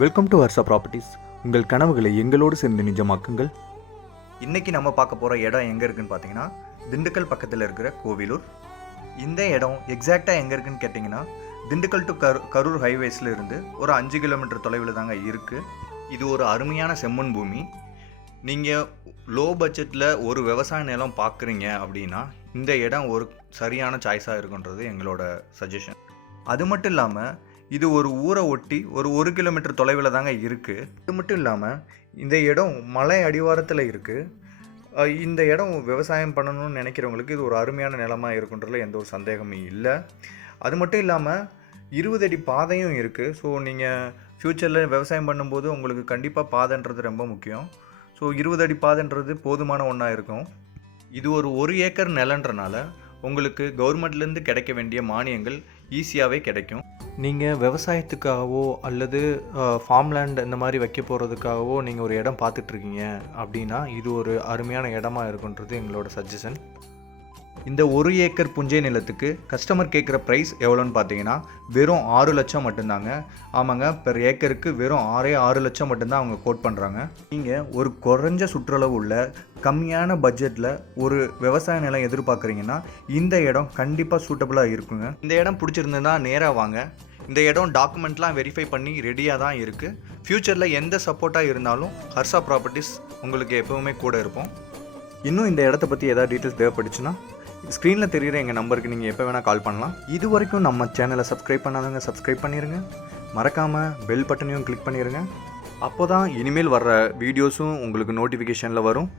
Welcome to Harsha properties. உங்கள் கனவுகளை எங்களோடு சேர்ந்து நிஜமாக்குங்கள். இன்றைக்கி நம்ம பார்க்க போகிற இடம் எங்கே இருக்குதுன்னு பார்த்தீங்கன்னா திண்டுக்கல் பக்கத்தில் இருக்கிற கோவிலூர். இந்த இடம் எக்ஸாக்டாக எங்கே இருக்குதுன்னு கேட்டிங்கன்னா திண்டுக்கல் டு கரூர் ஹைவேஸில் இருந்து ஒரு 5 கிலோமீட்டர் தொலைவில் தாங்க இருக்குது. இது ஒரு அருமையான செம்மண் பூமி. நீங்கள் லோ பட்ஜெட்டில் ஒரு விவசாய நிலம் பார்க்குறீங்க அப்படின்னா இந்த இடம் ஒரு சரியான சாய்ஸாக இருக்குன்றது எங்களோட சஜஷன். அது மட்டும் இல்லாமல் இது ஒரு ஊரை ஒட்டி ஒரு கிலோமீட்டர் தொலைவில் தாங்க இருக்குது. இது மட்டும் இல்லாமல் இந்த இடம் மலை அடிவாரத்தில் இருக்குது. இந்த இடம் விவசாயம் பண்ணணும்னு நினைக்கிறவங்களுக்கு இது ஒரு அருமையான நிலமாக இருக்குன்றதுல எந்த ஒரு சந்தேகமும் இல்லை. அது மட்டும் இல்லாமல் 20 அடி பாதையும் இருக்குது. ஸோ நீங்கள் ஃப்யூச்சரில் விவசாயம் பண்ணும்போது உங்களுக்கு கண்டிப்பாக பாதைன்றது ரொம்ப முக்கியம். ஸோ 20 அடி பாதைன்றது போதுமான ஒன்றா இருக்கும். இது ஒரு ஏக்கர் நிலன்றனால உங்களுக்கு கவர்மெண்ட்லேருந்து கிடைக்க வேண்டிய மானியங்கள் ஈஸியாகவே கிடைக்கும். நீங்கள் விவசாயத்துக்காகவோ அல்லது ஃபார்ம்லேண்ட் இந்த மாதிரி வைக்க போகிறதுக்காகவோ நீங்கள் ஒரு இடம் பார்த்துட்ருக்கீங்க அப்படின்னா இது ஒரு அருமையான இடமா இருக்குன்றது எங்களோட சஜஷன். இந்த 1 ஏக்கர் புஞ்சை நிலத்துக்கு கஸ்டமர் கேட்குற ப்ரைஸ் எவ்வளோன்னு பார்த்தீங்கன்னா வெறும் 6 லட்சம் மட்டும்தாங்க. ஆமாங்க, பெர் ஏக்கருக்கு வெறும் 6 லட்சம் மட்டும்தான் அவங்க கோட் பண்ணுறாங்க. நீங்கள் ஒரு குறைஞ்ச சுற்றளவு உள்ள கம்மியான பட்ஜெட்டில் ஒரு விவசாய நிலம் எதிர்பார்க்குறீங்கன்னா இந்த இடம் கண்டிப்பாக சூட்டபுளாக இருக்குங்க. இந்த இடம் பிடிச்சிருந்ததுன்னா நேராக வாங்க. இந்த இடம் டாக்குமெண்ட்லாம் வெரிஃபை பண்ணி ரெடியாக தான் இருக்குது. ஃப்யூச்சரில் எந்த சப்போர்ட்டாக இருந்தாலும் ஹர்ஷா ப்ராப்பர்ட்டிஸ் உங்களுக்கு எப்போவுமே கூட இருப்போம். இன்னும் இந்த இடத்த பற்றி ஏதாவது டீட்டெயில்ஸ் தேவைப்பட்டுச்சுன்னா ஸ்க்ரீனில் தெரிகிற எங்கள் நம்பருக்கு நீங்கள் எப்போ வேணால் கால் பண்ணலாம். இது வரைக்கும் நம்ம சேனலை சப்ஸ்கிரைப் பண்ணாதவங்க சப்ஸ்கிரைப் பண்ணிடுங்க. மறக்காமல் பெல் பட்டனையும் கிளிக் பண்ணிடுங்க. அப்போ தான் இனிமேல் வர்ற வீடியோஸும் உங்களுக்கு நோட்டிஃபிகேஷனில் வரும்.